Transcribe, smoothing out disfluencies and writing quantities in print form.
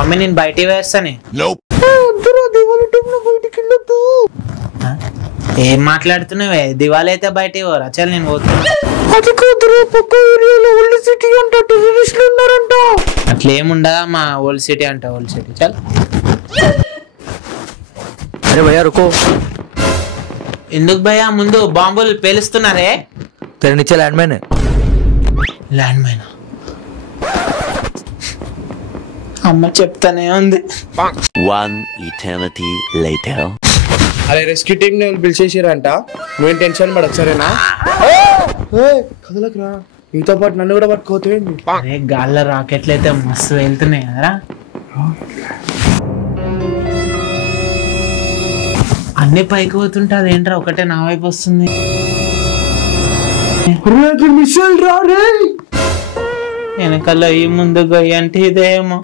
Mummy నేను బయటికి వేస్తానే. ఏం మాట్లాడుతున్నావే? దివాళీ అయితే బయటికి పోరా. చల్ నేను పోతున్నా. అట్లా ఏముండదా మా ఓల్డ్ సిటీ అంట. ఓల్డ్ సిటీ చల్. అరే భయ్యా రుకో. ఎందుకు భయ్యా? ముందు బాంబులు పేలుస్తున్నారే. तेरे नीचे लैंडमैन है. लैंडमैन అమ్మ చెప్తానే ఉంది. 1 eternity later. అరే రెస్క్యూ టీమ్ ని పిలిచేసిరంట. నువ్వేం టెన్షన్ పడకు సరేనా? కదలకురా, నీతో పాటు నన్ను కూడా పట్టుకోతేంది. అరే గాల్లో రాకెట్లు అయితే మస్తు వెళ్తున్నాయి కదరా. అన్ని పైకి పోతుంటే అదేంట్రా ఒకటే నా వైపు వస్తుంది. వెనకాల ఈ ముందు గొయ్యి అంటే ఇదేమో.